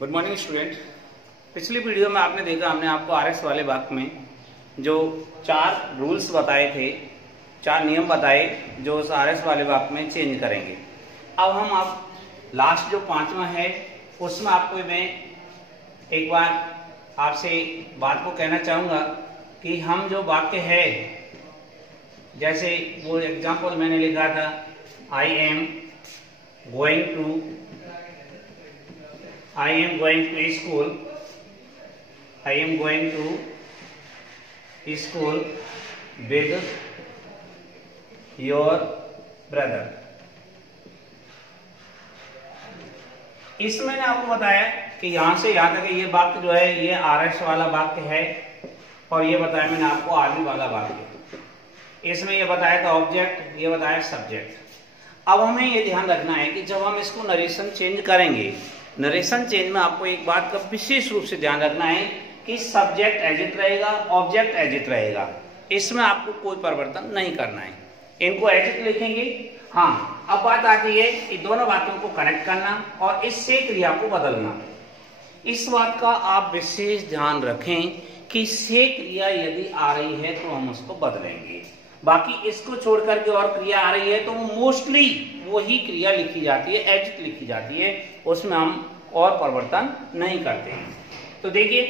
Good morning student. पिछली video में आपने देखा, हमने आपको आरएस वाले वाक्य में जो 4 रूल्स बताए थे, 4 नियम बताए जो उस आरएस वाले वाक्य में चेंज करेंगे। अब लास्ट जो 5वां है उसमें आपको मैं एक बार आपसे बात को कहना चाहूंगा कि हम जो वाक्य है, जैसे वो एग्जाम्पल मैंने लिखा था, I am going to school, I am going to school with your brother। इसमें मैंने आपको बताया कि यहां से यहां तक ये वाक्य जो है ये आरएस वाला वाक्य है, और ये बताया मैंने आपको आदि वाला वाक्य। इसमें ये बताया था ऑब्जेक्ट, ये बताया सब्जेक्ट। अब हमें ये ध्यान रखना है कि जब हम इसको नरेशन चेंज करेंगे, नरेशन चेंज में आपको एक बात का विशेष रूप से ध्यान रखना है कि सब्जेक्ट एज इट रहेगा, ऑब्जेक्ट एज इट रहेगा। इसमें आपको कोई परिवर्तन नहीं करना है, इनको एज इट लिखेंगे। हाँ, अब बात आती है कि दोनों बातों को कनेक्ट करना और इससे क्रिया को बदलना। इस बात का आप विशेष ध्यान रखें कि से क्रिया यदि आ रही है तो हम उसको बदलेंगे, बाकी इसको छोड़ करके और क्रिया आ रही है तो मोस्टली वही क्रिया लिखी जाती है, एज इट लिखी जाती है, उसमें हम और परिवर्तन नहीं करते हैं। तो देखिए,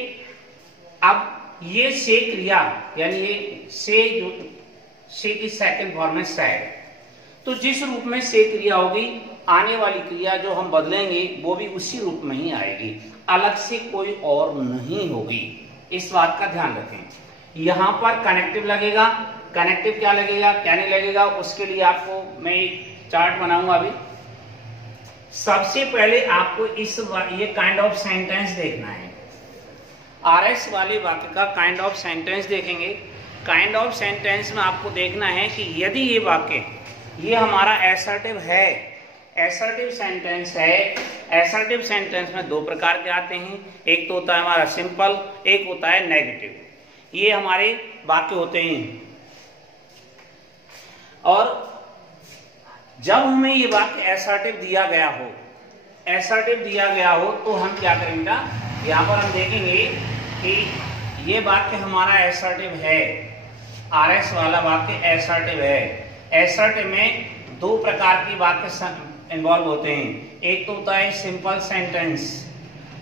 अब ये से क्रिया यानी ये से की सेकंड फॉर्म है सैड। तो जिस रूप में से क्रिया होगी, आने वाली क्रिया जो हम बदलेंगे वो भी उसी रूप में ही आएगी, अलग से कोई और नहीं होगी। इस बात का ध्यान रखें। यहां पर कनेक्टिव लगेगा। कनेक्टिव क्या लगेगा, क्या नहीं लगेगा, उसके लिए आपको मैं एक चार्ट बनाऊंगा। अभी सबसे पहले आपको ये काइंड ऑफ सेंटेंस देखना है। आरएस वाले वाक्य का काइंड ऑफ सेंटेंस देखेंगे। काइंड ऑफ सेंटेंस में आपको देखना है कि यदि ये वाक्य ये हमारा एसर्टिव है, एसर्टिव सेंटेंस है। एसर्टिव सेंटेंस में 2 प्रकार के आते हैं, एक तो होता है हमारा सिंपल, एक होता है नेगेटिव। ये हमारे वाक्य होते हैं। और जब हमें ये वाक्य एसर्टिव दिया गया हो, एसर्टिव दिया गया हो तो हम क्या करेंगे, यहां पर हम देखेंगे कि ये वाक्य हमारा एसर्टिव है, आरएस वाला वाक्य एसर्टिव है। एसर्टिव में 2 प्रकार की वाक्य इन्वॉल्व होते हैं, एक तो होता है सिंपल सेंटेंस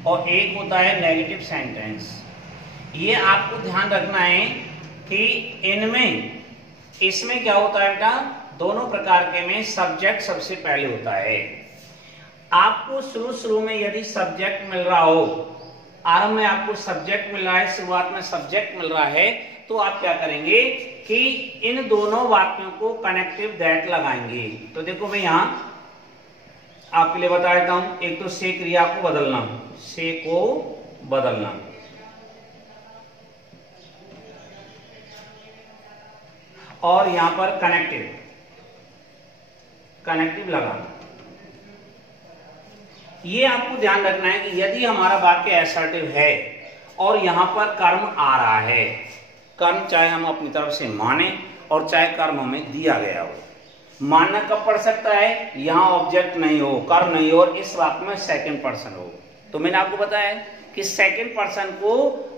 और एक होता है नेगेटिव सेंटेंस। ये आपको ध्यान रखना है कि इसमें क्या होता है बेटा, दोनों प्रकार के में सब्जेक्ट सबसे पहले होता है। आपको शुरू में यदि सब्जेक्ट मिल रहा हो, आरंभ में आपको सब्जेक्ट मिल रहा है, शुरुआत में सब्जेक्ट मिल रहा है, तो आप क्या करेंगे कि इन दोनों वाक्यों को कनेक्टिव दैट लगाएंगे। तो देखो मैं यहां आपके लिए बता देता हूं, एक तो से क्रिया को बदलना, से को बदलना, और यहां पर कनेक्टिव लगाना। ये आपको ध्यान रखना है कि यदि हमारा वाक्य एसर्टिव है और यहां पर कर्म आ रहा है, कर्म चाहे हम अपनी तरफ से माने और चाहे कर्म हमें दिया गया हो। मानना कब पड़ सकता है, यहां ऑब्जेक्ट नहीं हो, कर्म नहीं हो और इस वाक्य में सेकंड पर्सन हो। तो मैंने आपको बताया कि सेकंड पर्सन को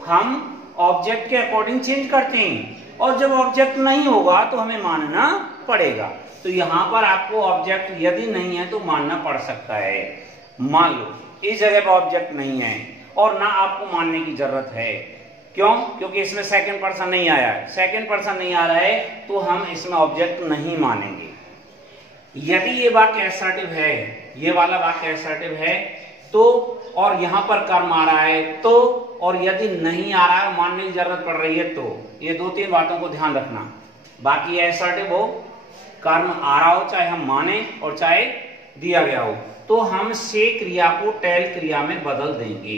हम ऑब्जेक्ट के अकॉर्डिंग चेंज करते हैं, और जब ऑब्जेक्ट नहीं होगा तो हमें मानना पड़ेगा। तो यहां पर आपको ऑब्जेक्ट यदि नहीं है तो मानना पड़ सकता है। मान लो इस जगह पर ऑब्जेक्ट नहीं है और ना आपको मानने की जरूरत है। क्यों? क्योंकि इसमें सेकंड पर्सन नहीं आया है। सेकंड पर्सन नहीं आ रहा है तो हम इसमें ऑब्जेक्ट नहीं मानेंगे। यदि ये वाक्य एसर्टिव है, ये वाला वाक्य एसर्टिव है तो, और यहां पर कर्म आ रहा है तो, और यदि नहीं आ रहा है, मानने की जरूरत पड़ रही है तो, ये 2-3 बातों को ध्यान रखना। बाकी एसर्टिव हो, कर्म आ रहा हो, चाहे हम माने और चाहे दिया गया हो, तो हम से क्रिया को टेल क्रिया में बदल देंगे।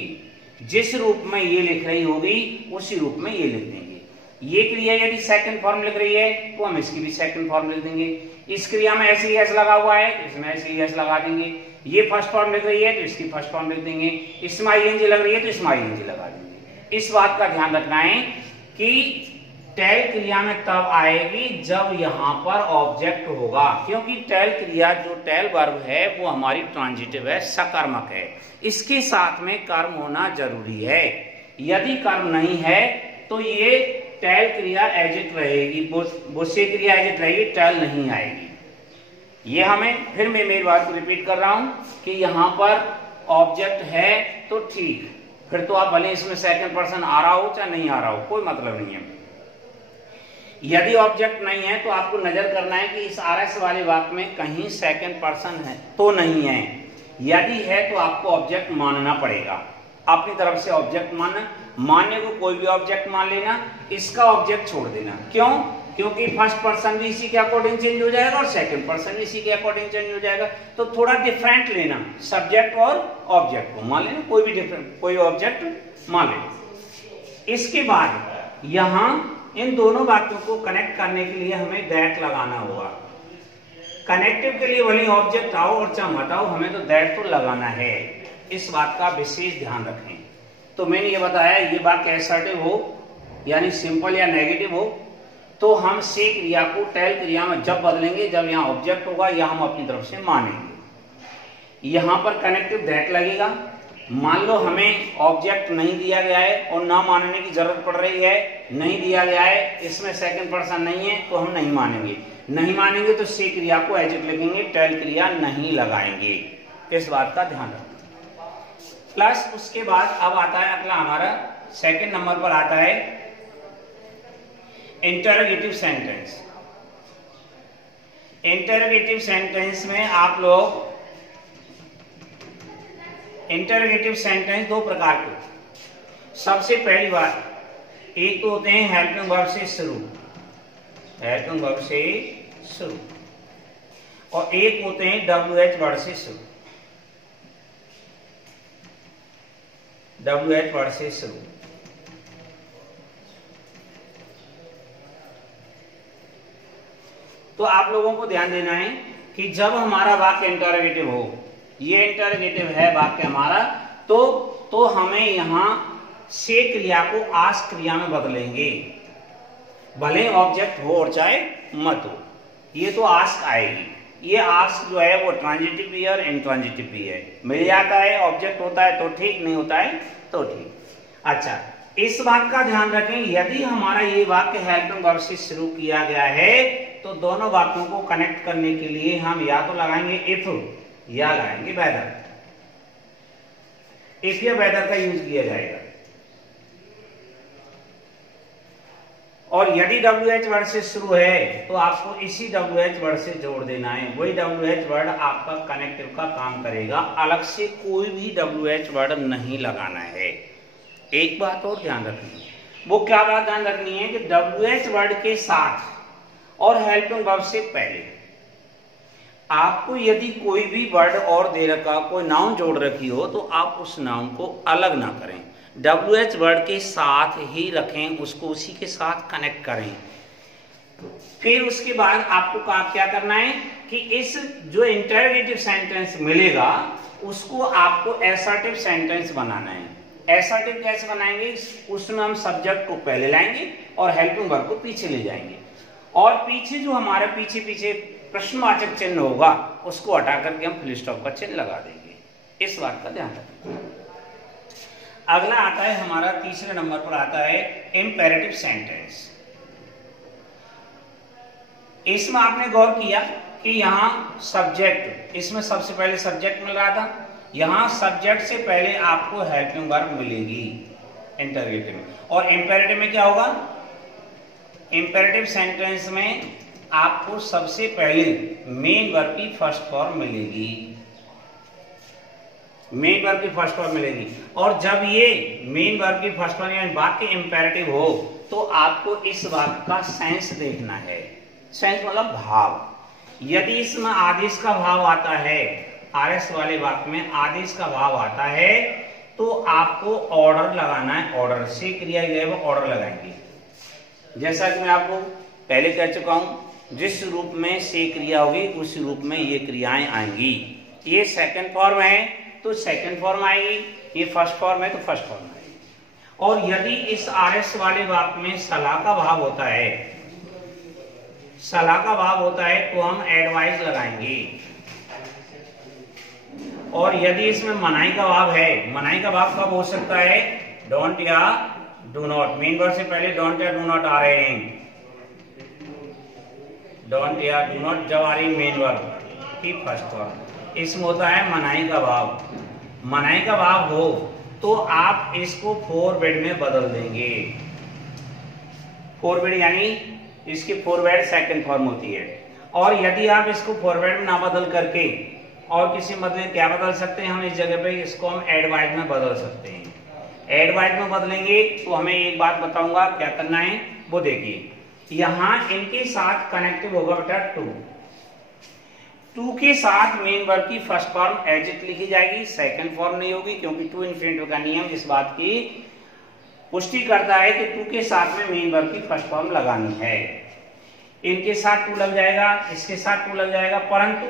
जिस रूप में ये लिख रही होगी उसी रूप में ये लिख देंगे। ये क्रिया यदि सेकंड फॉर्म लिख रही है तो हम इसकी भी सेकंड फॉर्म लिख देंगे। इस क्रिया में ऐसे ही एस लगा हुआ है, इसमें ऐसे ही एस लगा देंगे। ये फर्स्ट फॉर्म लिख रही है तो इसकी फर्स्ट फॉर्म लिख देंगे। इसमें आईएनजी लग रही है तो इसमें आईएनजी लगा देंगे। इस बात का ध्यान रखना है कि टेल क्रिया में तब आएगी जब यहां पर ऑब्जेक्ट होगा, क्योंकि टेल क्रिया जो टेल वर्ब है वो हमारी ट्रांजिटिव है, सकर्मक है, इसके साथ में कर्म होना जरूरी है। यदि कर्म नहीं है तो ये टेल क्रिया एज इट रहेगी, बुसे क्रिया एज इट रहेगी, टेल नहीं आएगी। ये हमें फिर मैं मेरी बात को रिपीट कर रहा हूं कि यहां पर ऑब्जेक्ट है तो ठीक, फिर तो आप भले इसमें सेकंड पर्सन आ रहा हो चाहे नहीं आ रहा हो, कोई मतलब नहीं है। यदि ऑब्जेक्ट नहीं है तो आपको नजर करना है कि इस आरएस वाले वाक्य में कहीं सेकंड पर्सन है तो नहीं है। यदि है तो आपको ऑब्जेक्ट मानना पड़ेगा, अपनी तरफ से ऑब्जेक्ट मानने को कोई भी ऑब्जेक्ट मान लेना, इसका ऑब्जेक्ट छोड़ देना। क्यों? क्योंकि फर्स्ट पर्सन भी इसी के अकॉर्डिंग चेंज हो जाएगा और सेकंड पर्सन भी इसी के अकॉर्डिंग चेंज हो जाएगा, तो थोड़ा डिफरेंट लेना, सब्जेक्ट और ऑब्जेक्ट को मान लेना, कोई भी डिफरेंट कोई ऑब्जेक्ट मान लेना। इसके बाद यहां इन दोनों बातों को कनेक्ट करने के लिए हमें दैट लगाना होगा। कनेक्टिव के लिए भले ऑब्जेक्ट आओ और चाहे मत आओ, हमें तो दैट तो लगाना है, इस बात का विशेष ध्यान रखें। तो मैंने ये बताया ये वाक्य असर्टिव हो यानी सिंपल या नेगेटिव हो तो हम से क्रिया को टेल क्रिया में जब बदलेंगे जब यहाँ ऑब्जेक्ट होगा या हम अपनी तरफ से मानेंगे। यहां पर कनेक्टिव दैट लगेगा। मान लो हमें ऑब्जेक्ट नहीं दिया गया है और ना मानने की जरूरत पड़ रही है, नहीं दिया गया है, इसमें सेकंड पर्सन नहीं है तो हम नहीं मानेंगे। नहीं मानेंगे तो से क्रिया को एज इट लिखेंगे, टेल क्रिया नहीं लगाएंगे, इस बात का ध्यान रखना। प्लस उसके बाद अब आता है अगला हमारा सेकंड नंबर पर आता है इंटरोगेटिव सेंटेंस। इंटरोगेटिव सेंटेंस में आप लोग इंटरोगेटिव सेंटेंस दो प्रकार के। सबसे पहली बात, एक तो होते हैं हेल्पिंग वर्ब से शुरू, हेल्पिंग वर्ब से शुरू, और एक होते हैं WH वर्ड से शुरू, WH वर्ड से शुरू। तो आप लोगों को ध्यान देना है कि जब हमारा वाक्य इंटरोगेटिव हो, ये इंटरोगेटिव है वाक्य हमारा, तो हमें यहां से क्रिया को आस्क क्रिया में बदलेंगे, भले ऑब्जेक्ट हो और चाहे मत हो, ये तो आस्क आएगी। ये आस्क जो है वो ट्रांजिटिव भी है और इंट्रांजिटिव भी है, मिल जाता है, ऑब्जेक्ट होता है तो ठीक, नहीं होता है तो ठीक। अच्छा, इस बात का ध्यान रखें, यदि हमारा ये वाक्य हेल्पिंग वर्ब से शुरू किया गया है तो दोनों वाक्यों को कनेक्ट करने के लिए हम या तो लगाएंगे इफ या लगाएंगे वेदर। इफ या वेदर का यूज किया जाएगा। और यदि WH वर्ड से शुरू है तो आपको इसी WH वर्ड से जोड़ देना है, वही WH वर्ड आपका कनेक्टिव का काम करेगा, अलग से कोई भी WH वर्ड नहीं लगाना है। एक बात और ध्यान रखनी है, वो क्या बात ध्यान रखनी है कि WH वर्ड के साथ और हेल्पिंग वर्ब से पहले आपको यदि कोई भी वर्ड और दे रखा, कोई नाउन जोड़ रखी हो तो आप उस नाउन को अलग ना करें, WH वर्ड के साथ ही रखें, उसको उसी के साथ कनेक्ट करें। फिर उसके बाद आपको क्या करना है कि इस जो इंटरोगेटिव सेंटेंस मिलेगा उसको आपको असर्टिव सेंटेंस बनाना है। असर्टिव कैसे बनाएंगे? उसमें हम सब्जेक्ट को पहले लाएंगे और हेल्पिंग वर्ब को पीछे ले जाएंगे, और पीछे जो हमारे पीछे पीछे प्रश्नवाचक चिन्ह होगा उसको हटा करके हम फुल स्टॉप का चिन्ह लगा देंगे, इस बात का ध्यान रखें। अगला आता है हमारा तीसरे नंबर पर आता है इंपेरेटिव सेंटेंस। इसमें आपने गौर किया कि यहां सब्जेक्ट, इसमें सबसे पहले सब्जेक्ट मिल रहा था, यहां सब्जेक्ट से पहले आपको हेल्पिंग वर्ब मिलेगी इंटरोगेटिव में। और इंपेरेटिव में क्या होगा? इंपेरेटिव सेंटेंस में आपको सबसे पहले मेन वर्ब की फर्स्ट फॉर्म मिलेगी, मेन वर्ब की फर्स्ट फॉर्म मिलेगी। और जब ये मेन वर्ब की फर्स्ट फॉर्म यानी वाक्य इंपेरेटिव हो तो आपको इस वाक्य का सेंस देखना है। सेंस मतलब भाव। यदि इसमें आदेश का भाव आता है, आरएस वाले वाक्य में आदेश का भाव आता है तो आपको ऑर्डर लगाना है, ऑर्डर से क्रिया गए वो ऑर्डर लगाएंगे। जैसा कि मैं आपको पहले कह चुका हूं, जिस रूप में से क्रिया होगी उस रूप में ये क्रियाएं आएंगी। ये सेकंड फॉर्म है तो सेकंड फॉर्म आएगी, ये फर्स्ट फॉर्म है तो फर्स्ट फॉर्म आएगी। और यदि इस RS वाले वाक्य में सलाह का भाव होता है, सलाह का भाव होता है तो हम एडवाइस लगाएंगे। और यदि इसमें मनाही का भाव है, मनाही का भाव कब हो सकता है? डोंट या डू नॉट। मेन वर्ड से पहले डोंट या डू नॉट आ रहे हैं, डोंट या डू नॉट जब आ रही मेन वर्ड की फर्स्ट वर्ड, इसमें होता है मनाही का भाव। मनाही का भाव हो तो आप इसको फॉरवर्ड में बदल देंगे। फॉरवर्ड यानी इसकी फॉरवर्ड सेकंड फॉर्म होती है। और यदि आप इसको फॉरवर्ड में ना बदल करके और किसी मतलब क्या बदल सकते हैं, हम इस जगह पे इसको हम एडवाइज में बदल सकते हैं। एडवाइज में बदलेंगे तो हमें एक बात बताऊंगा क्या करना है, वो देखिए। यहां इनके साथ कनेक्टिव होगा बेटा टू के साथ मेन वर्ब की फर्स्ट फॉर्म एज इट लिखी जाएगी, सेकंड फॉर्म नहीं होगी, क्योंकि टू इन्फिनिटिव का नियम इस बात की पुष्टि करता है कि टू के साथ में मेन वर्ब की फर्स्ट फॉर्म लगानी है। इनके साथ टू लग जाएगा, इसके साथ टू लग जाएगा, परंतु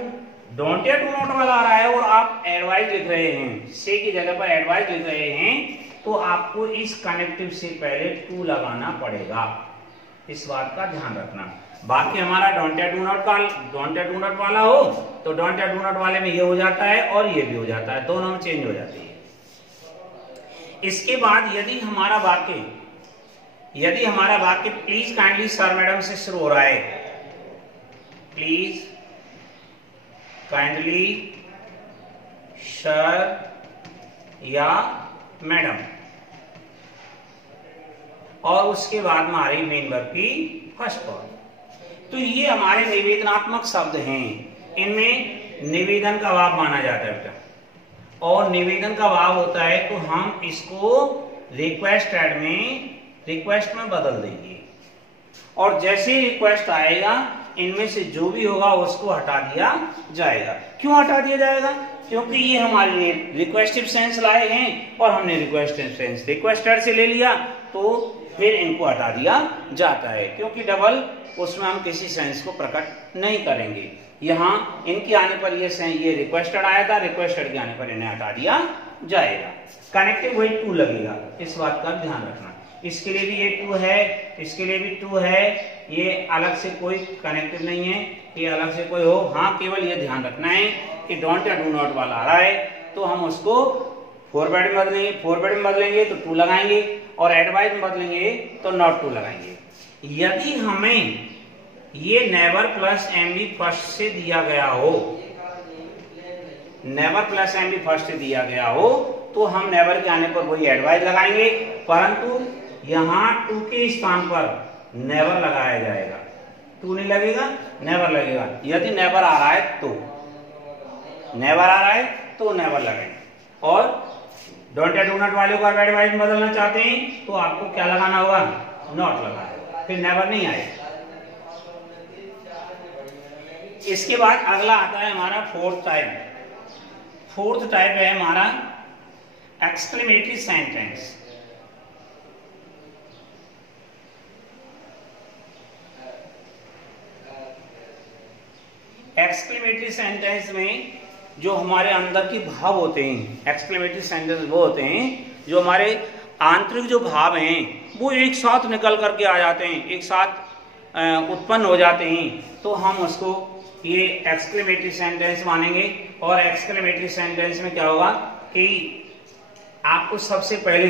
डोंट या डू नॉट वाला आ रहा है और आप एडवाइज लिख रहे हैं, से की जगह पर एडवाइज लिख रहे हैं, तो आपको इस कनेक्टिव से पहले टू लगाना पड़ेगा। इस बात का ध्यान रखना। बाकी हमारा डोंट या डू नॉट वाला हो तो डोंट या डू नॉट वाले में ये हो जाता है और ये भी हो जाता है, दोनों में चेंज हो जाती है। इसके बाद यदि हमारा वाक्य प्लीज काइंडली सर मैडम से शुरू हो रहा है, प्लीज काइंडली सर या मैडम, और उसके बाद में आ रही मेन वर्ब की फर्स्ट फॉर्म, तो ये हमारे निवेदनात्मक शब्द हैं। इनमें निवेदन का भाव माना जाता है बेटा, और निवेदन का भाव होता है तो हम इसको रिक्वेस्ट में बदल देंगे। और जैसे ही रिक्वेस्ट आएगा इनमें से जो भी होगा उसको हटा दिया जाएगा। क्यों हटा दिया जाएगा? क्योंकि ये हमारे लिए रिक्वेस्टिव सेंस लाए हैं और हमने रिक्वेस्टिव सेंस रिक्वेस्टेड से ले लिया, तो फिर इनको हटा दिया जाता है, क्योंकि डबल उसमें हम किसी सेंस को प्रकट नहीं करेंगे। यहाँ इनके आने पर ये रिक्वेस्टेड आया था, रिक्वेस्टेड के आने पर इन्हें हटा दिया जाएगा। कनेक्टिव वही टू लगेगा, इस बात का ध्यान रखना। इसके लिए भी ये टू है, इसके लिए भी टू है, ये अलग से कोई कनेक्टिव नहीं है, ये अलग से कोई हो। हाँ, केवल ये ध्यान रखना है कि डोंट या डू नॉट वाला आ रहा है तो हम उसको फॉरवर्ड में बदलेंगे तो टू लगाएंगे, और एडवाइज में बदलेंगे तो नॉट टू लगाएंगे। यदि हमें ये नेवर प्लस एमबी फर्स्ट से दिया गया हो, नेवर प्लस एमबी फर्स्ट से दिया गया हो, तो हम नेवर के आने पर वही एडवाइज लगाएंगे, परंतु यहां टू के स्थान पर नेवर लगाया जाएगा। टू नहीं लगेगा, नेवर लगेगा। यदि नेवर आ रहा है तो नेवर लगाएंगे। और डोंट या डू नॉट वाले को आप एडवाइज में बदलना चाहते हैं तो आपको क्या लगाना होगा? नॉट लगाना, फिर नेवर नहीं आएगा। इसके बाद अगला आता है हमारा फोर्थ टाइप है हमारा एक्सक्लेमेटरी सेंटेंस। एक्सक्लेमेटरी सेंटेंस में जो हमारे अंदर के भाव होते हैं, एक्सक्लेमेटरी सेंटेंस वो होते हैं जो हमारे आंतरिक जो भाव हैं वो एक साथ निकल करके आ जाते हैं, एक साथ उत्पन्न हो जाते हैं, तो हम उसको ये एक्सक्लेमेटरी सेंटेंस मानेंगे। और एक्सक्लेमेटरी सेंटेंस में क्या होगा कि आपको सबसे पहले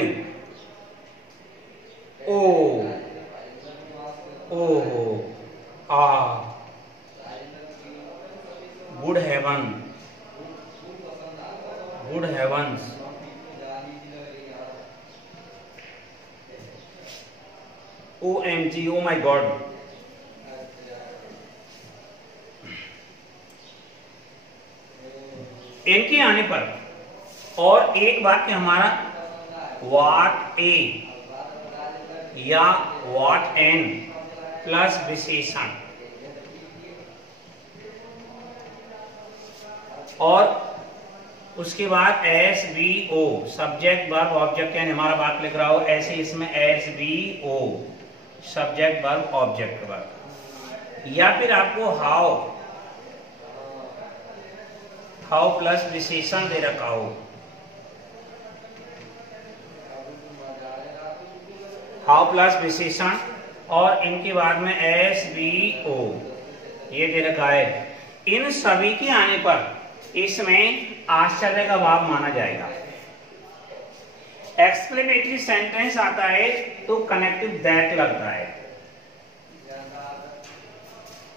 ओ आ good heavens, OMG, oh my God, इनके आने पर, और एक वाक्य हमारा व्हाट ए या व्हाट एन प्लस विशेषण, और उसके बाद SVO सब्जेक्ट वर्ब ऑब्जेक्ट, यानी हमारा बात लिख रहा हो ऐसे, इसमें SVO subject verb object verb, या फिर आपको हाउ प्लस विशेषण दे रखा हो, हाउ प्लस विशेषण और इनके बाद में एस बी ओ ये दे रखा है। इन सभी के आने पर इसमें आश्चर्य का भाव माना जाएगा। एक्सक्लेमेटरी सेंटेंस आता है तो कनेक्टिव दैट लगता है।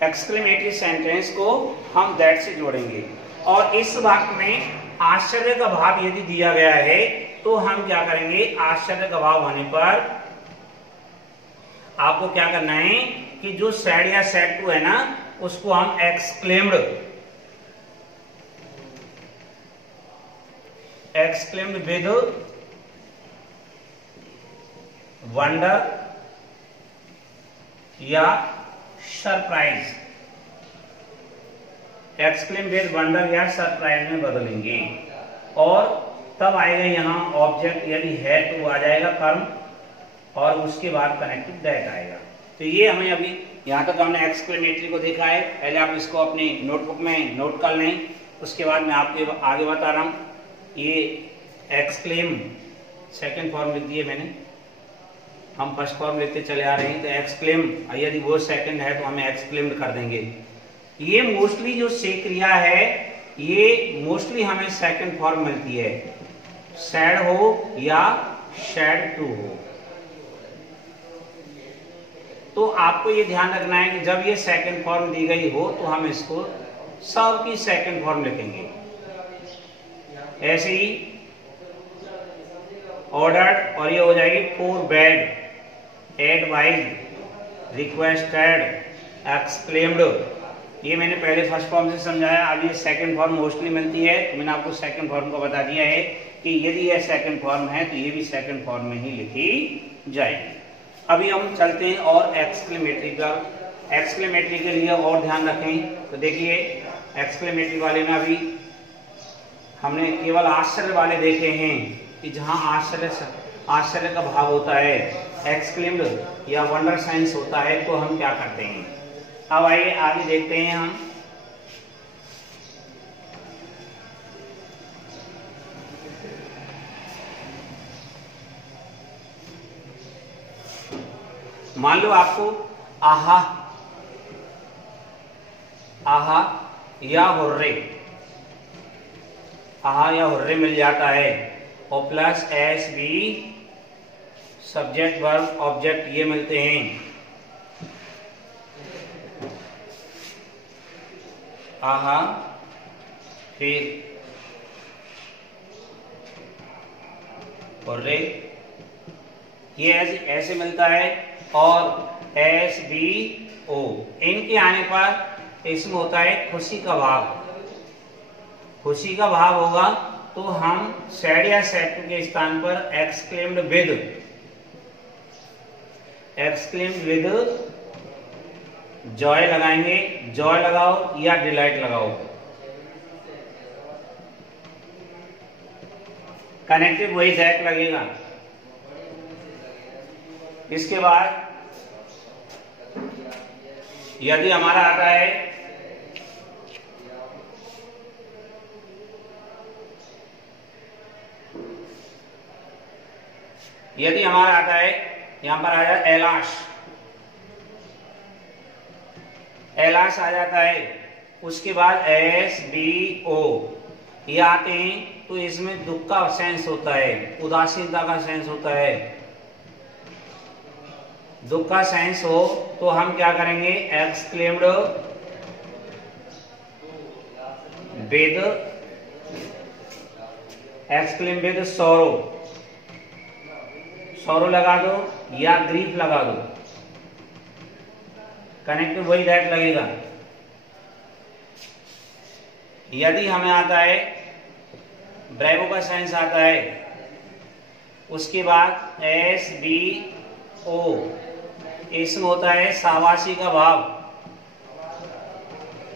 एक्सक्लेमेटरी सेंटेंस को हम दैट से जोड़ेंगे और इस वाक्य में आश्चर्य का भाव यदि दिया गया है तो हम क्या करेंगे, आश्चर्य का भाव होने पर आपको क्या करना है कि जो सैड या सैड टू है ना उसको हम एक्सक्लेम्ड विद वंडर या सरप्राइज, एक्सक्लेम विद वंडर या सरप्राइज में बदलेंगे और तब आएगा यहां ऑब्जेक्ट यदि है तो आ जाएगा कर्म और उसके बाद कनेक्टिव दैट आएगा। तो ये हमें अभी यहां तक हमने एक्सक्लेमेटरी को देखा है। पहले आप इसको अपनी नोटबुक में नोट कर लें, उसके बाद मैं आपको आगे बता रहा हूं। ये एक्सक्लेम सेकंड फॉर्म लिख दिए मैंने, हम फर्स्ट फॉर्म लिखते चले आ रहे हैं। तो एक्सक्लेम यदि वो सेकंड है तो हमें एक्सक्लेम्ड कर देंगे। ये मोस्टली जो से क्रिया है ये मोस्टली हमें सेकंड फॉर्म मिलती है, सैड हो या सैड टू हो। तो आपको ये ध्यान रखना है कि जब ये सेकंड फॉर्म दी गई हो तो हम इसको सब की सेकंड फॉर्म लिखेंगे। ऐसे ही ऑर्डर्ड और ये हो जाएगी for bed, advise, requested, exclaimed. ये मैंने पहले फर्स्ट फॉर्म से समझाया। अब ये सेकंड फॉर्म मोस्टली मिलती है तो मैंने आपको सेकंड फॉर्म को बता दिया है कि यदि ये सेकंड फॉर्म है तो ये भी सेकंड फॉर्म में ही लिखी जाएगी। अभी हम चलते हैं और एक्सक्लेमेटरी पर। एक्सक्लेमेटरी के लिए और ध्यान रखें तो देखिए एक्सक्लेमेटरी वाले में अभी हमने केवल आश्चर्य वाले देखे हैं कि जहां आश्चर्य का भाव होता है, एक्सक्लेम्ड या वंडर साइंस होता है तो हम क्या करते हैं। अब आइए आगे देखते हैं हम। मान लो आपको आहा या हुर्रे, आहा या हुर्रे मिल जाता है और plus S be subject verb object ये मिलते हैं। आहा फिर हुर्रे ये ऐसे मिलता है और एस बी ओ इनके आने पर इसमें होता है खुशी का भाव। खुशी का भाव होगा तो हम सैड या सैड टू के स्थान पर एक्सक्लेम्ड विद जॉय लगाएंगे। जॉय लगाओ या डिलाइट लगाओ। कनेक्टिव वही दैट लगेगा। इसके बाद यदि हमारा आता है यहां पर आ जाए एलाश आ जाता है। उसके बाद एस बी ओ ये आते हैं तो इसमें दुख का सेंस होता है, उदासीनता का सेंस होता है। दुख का सेंस हो तो हम क्या करेंगे, एक्सक्लेम्ड विद सौरो लगा दो या ग्रीफ लगा दो। कनेक्टिव वही दैट लगेगा। यदि हमें आता है ब्रेवो का साइंस आता है, उसके बाद एस बी ओ इसमें होता है शाबाशी का भाव।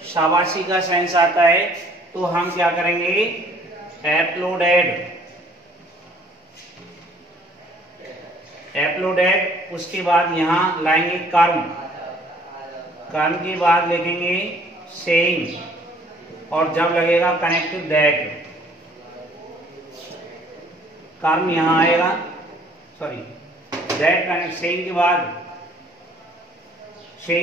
शाबाशी का साइंस आता है तो हम क्या करेंगे, एप्लोडेड। उसके बाद यहां लाएंगे कर्म के बाद लिखेंगे सेइंग और जब लगेगा कनेक्टिव दैट कर्म यहां आएगा, सॉरी दैट कनेक्ट, सेइंग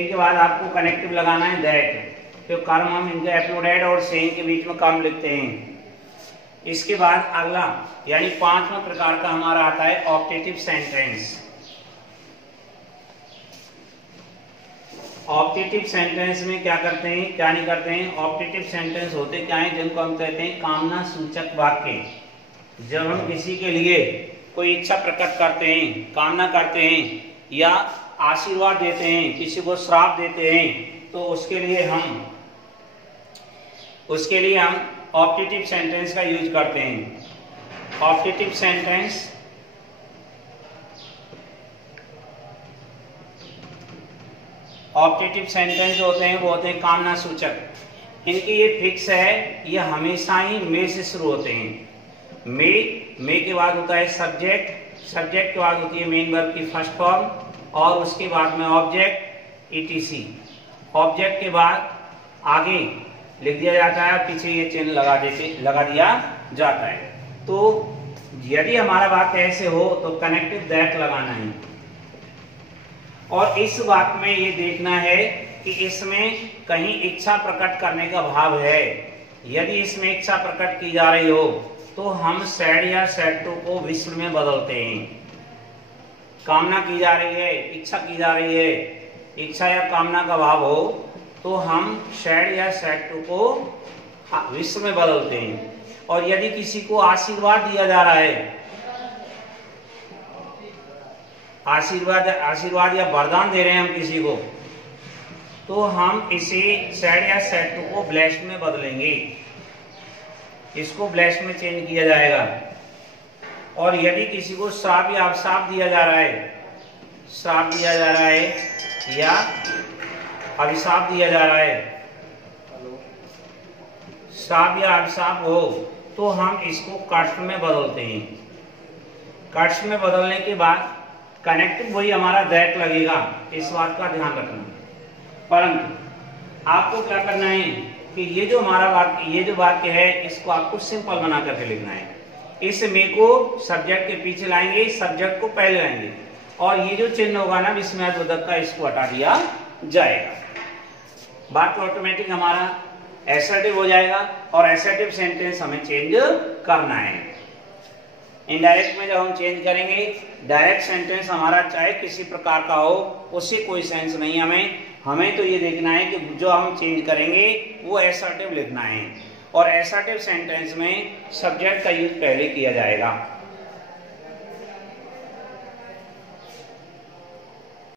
के बाद आपको कनेक्टिव लगाना है दैट। तो कर्म हम इनके एप्लोडेड और सेइंग के बीच में कर्म लिखते हैं। इसके बाद अगला यानी पांचवा प्रकार का हमारा आता है ऑप्टेटिव सेंटेंस। ऑप्टेटिव सेंटेंस में क्या करते हैं, क्या नहीं करते हैं। ऑप्टेटिव सेंटेंस होते क्या हैं, जिनको हम कहते हैं कामना सूचक वाक्य। जब हम किसी के लिए कोई इच्छा प्रकट करते हैं, कामना करते हैं या आशीर्वाद देते हैं, किसी को श्राप देते हैं, तो उसके लिए हम ऑप्टेटिव सेंटेंस का यूज करते हैं। ऑप्टेटिव सेंटेंस होते हैं, वो होते हैं कामना सूचक। इनकी ये फिक्स है, ये हमेशा ही मे से शुरू होते हैं। मे के बाद होता है सब्जेक्ट के बाद होती है मेन वर्ब की फर्स्ट फॉर्म, और उसके बाद में ऑब्जेक्ट etc। ऑब्जेक्ट के बाद आगे लिख दिया जाता है, पीछे ये चिन्ह लगा दिया जाता है। तो यदि हमारा वाक्य ऐसे हो तो कनेक्टिव दैट लगाना है, और इस वाक्य में ये देखना है कि इसमें कहीं इच्छा प्रकट करने का भाव है। यदि इसमें इच्छा प्रकट की जा रही हो तो हम सैड या सैड टू को विश्व में बदलते हैं। कामना की जा रही है, इच्छा की जा रही है, इच्छा या कामना का भाव हो तो हम सैड या सैड टू को विश्व में बदलते हैं। और यदि किसी को आशीर्वाद दिया जा रहा है, आशीर्वाद या वरदान दे रहे हैं हम किसी को, तो हम इसे सैड या सैड टू को ब्लेस्ड में बदलेंगे। इसको ब्लेस्ड में चेंज किया जाएगा। और यदि किसी को श्राप या अभिशाप दिया जा रहा है, श्राप दिया जा रहा है या अभिशाप दिया जा रहा है, श्राप या अभिशाप हो, तो हम इसको कर्ष में बदलते हैं। कर्ष में बदलने के बाद कनेक्टिव वही हमारा दैट लगेगा, इस बात का ध्यान रखना। परंतु आपको क्या करना है कि ये जो हमारा वाक्य, ये जो वाक्य है, इसको आपको सिंपल बना करके लिखना है। इस मे को सब्जेक्ट के पीछे लाएंगे, सब्जेक्ट को पहले लाएंगे, और ये जो चिन्ह होगा ना विस्मयादिबोधक का, इसको हटा दिया जाएगा। बात ऑटोमेटिक हमारा एसर्टिव हो जाएगा, और एसर्टिव सेंटेंस हमें चेंज करना है। इनडायरेक्ट में जब हम चेंज करेंगे, डायरेक्ट सेंटेंस हमारा चाहे किसी प्रकार का हो, उससे कोई सेंस नहीं। हमें तो ये देखना है कि जो हम चेंज करेंगे वो एसर्टिव लिखना है, और एसर्टिव सेंटेंस में सब्जेक्ट का यूज पहले किया जाएगा।